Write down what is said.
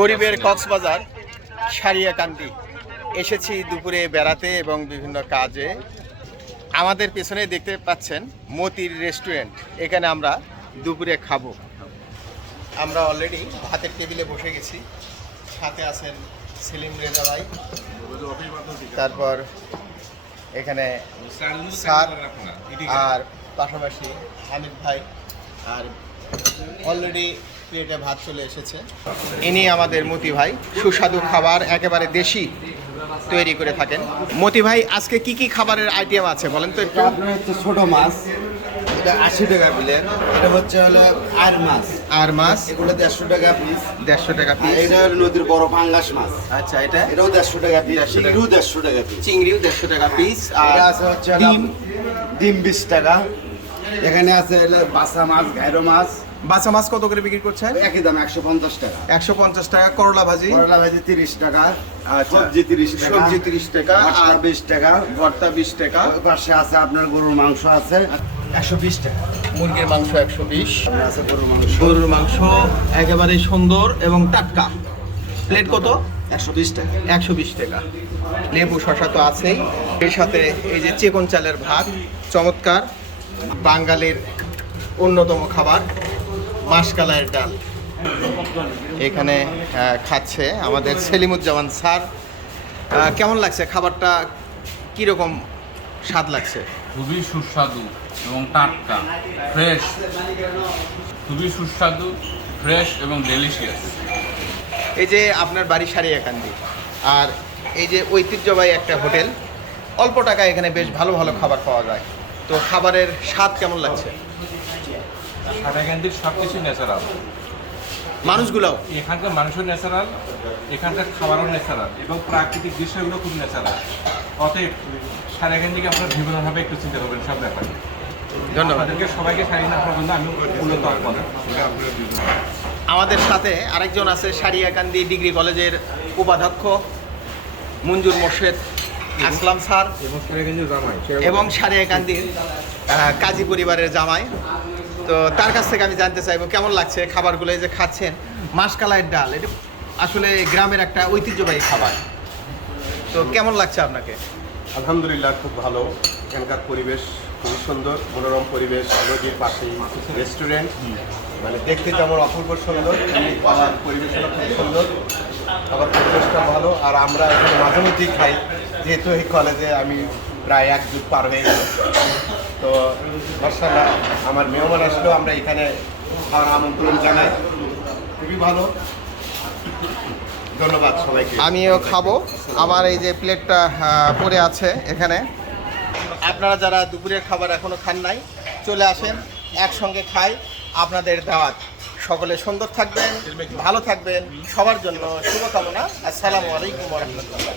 গরিবের কক্সবাজার, সারিয়াকান্দি। এসেছি দুপুরে বেড়াতে এবং বিভিন্ন কাজে। আমাদের পেছনে দেখতে পাচ্ছেন মতির রেস্টুরেন্ট। এখানে আমরা দুপুরে খাব। আমরা অলরেডি ভাতের টেবিলে বসে গেছি। সাথে আছেন সেলিম রেজা ভাই। তারপর এখানে স্যার আর পাশাপাশি হামিদ ভাই। আর অলরেডি প্লেটে ভাত চলে এসেছে। ইনি আমাদের মতি ভাই। সুস্বাদু খাবার একেবারে দেশি তৈরি করে থাকেন। মতি ভাই আজকে কি কি খাবারের আইটেম আছে বলেন তো একটু? হচ্ছে ছোট মাছ। এটা আশি টাকা প্লেট এটা হচ্ছে হলো আর মাছ। আর মাছ। এগুলো দেড়শো টাকা পিস দেড়শো টাকা পিস এটা হলো নদীর বড় পাঙ্গাস মাছ। আচ্ছা এটা? এটাও দেড়শো টাকা পিস 150 টাকা। চিংড়িও দেড়শো টাকা পিস চিংড়িও দেড়শো টাকা পিস আর আছে হচ্ছে ডিম? ডিম বিশ টাকা। এখানে আছে বাসা মাছ ঘাইরো মাছ। বাচ্চা মাছ কত করে বিক্রি করছেন একই দাম একশো পঞ্চাশ টাকা। একশো পঞ্চাশ টাকা করলা ভাজি। করলা ভাজি তিরিশ টাকা আচ্ছা। সবজি তিরিশ টাকা সবজি তিরিশ টাকা আর বিশ টাকা ভর্তা বিশ টাকা। পাশে আছে আপনার গরুর মাংস আছে। একশো বিশ টাকা। মুরগির মাংস একশো বিশ। আছে গরুর মাংস। গরুর মাংস একেবারে সুন্দর এবং টাটকা। প্লেট কত? একশো বিশ টাকা। একশো বিশ টাকা। লেবু শশা তো আছেই। এর সাথে এই যে চেকন চালের ভাত চমৎকার। বাঙালির অন্যতম খাবার মাসকালাইয়ের ডাল। এখানে খাচ্ছে আমাদের সেলিমুজ্জামান স্যার। কেমন লাগছে? খাবারটা কীরকম স্বাদ লাগছে? খুবই সুস্বাদু এবং টাটকা ফ্রেশ। খুবই সুস্বাদু ফ্রেশ এবং ডেলিশিয়াস এই যে আপনার বাড়ি সারিয়াকান্দি আর এই যে ঐতিহ্যবাহী একটা হোটেল অল্প টাকায় এখানে বেশ ভালো ভালো খাবার পাওয়া যায়। তো খাবারের স্বাদ কেমন লাগছে? সব কিছু ন্যাচারাল মানুষগুলোও? এখানকার মানুষও ন্যাচারাল এখানকার খাবারও ন্যাচারাল এবং প্রাকৃতিক দৃশ্যগুলো খুব ন্যাচারাল অতএব সারাকান্দিকে আপনার বিভিন্নভাবে একটু চিন্তা করবেন সব ব্যাপারে। ধন্যবাদ। সবাইকে সারি না আপনার বন্ধু আমি উন্নত আমাদের সাথে আরেকজন আছে সারিয়াকান্দি ডিগ্রি কলেজের উপাধ্যক্ষ মঞ্জুর মোর্শেদ। আসলাম স্যার। এবং সারিয়াকান্দির কাজী পরিবারের জামাই। তো তার কাছ থেকে আমি জানতে চাইব কেমন লাগছে খাবারগুলো? এই যে খাচ্ছেন মাসকালাইয়ের ডাল এটা আসলে গ্রামের একটা ঐতিহ্যবাহী খাবার। তো কেমন লাগছে আপনাকে? আলহামদুলিল্লাহ খুব ভালো। এখানকার পরিবেশ খুবই সুন্দর, মনোরম পরিবেশ, নদীর পাশেই রেস্টুরেন্ট মানে দেখতে যেমন অপূর্ব সুন্দর খাবার পরিবেশনও খুব সুন্দর। আবার পরিবেশটা ভালো। আর আমরা এখানে মাঝে মধ্যেই খাই। যেহেতু এই কলেজে আমি প্রায় এক যুগ পার হয়ে গেল তো মার্শাল্লাহ আমার মেহমান আসলেও আমরা এখানে খাওয়ার আমন্ত্রণ জানাই। খুবই ভালো। ধন্যবাদ সবাইকে। আমিও খাব। আমার এই যে প্লেটটা পড়ে আছে এখানে। আপনারা যারা দুপুরের খাবার এখনও খান নাই, চলে আসেন, একসঙ্গে খাই। আপনাদের দাওয়াত। সকলে সুন্দর থাকবেন, ভালো থাকবেন। সবার জন্য শুভকামনা। আসসালামু আলাইকুম রহমতুল্লাহ।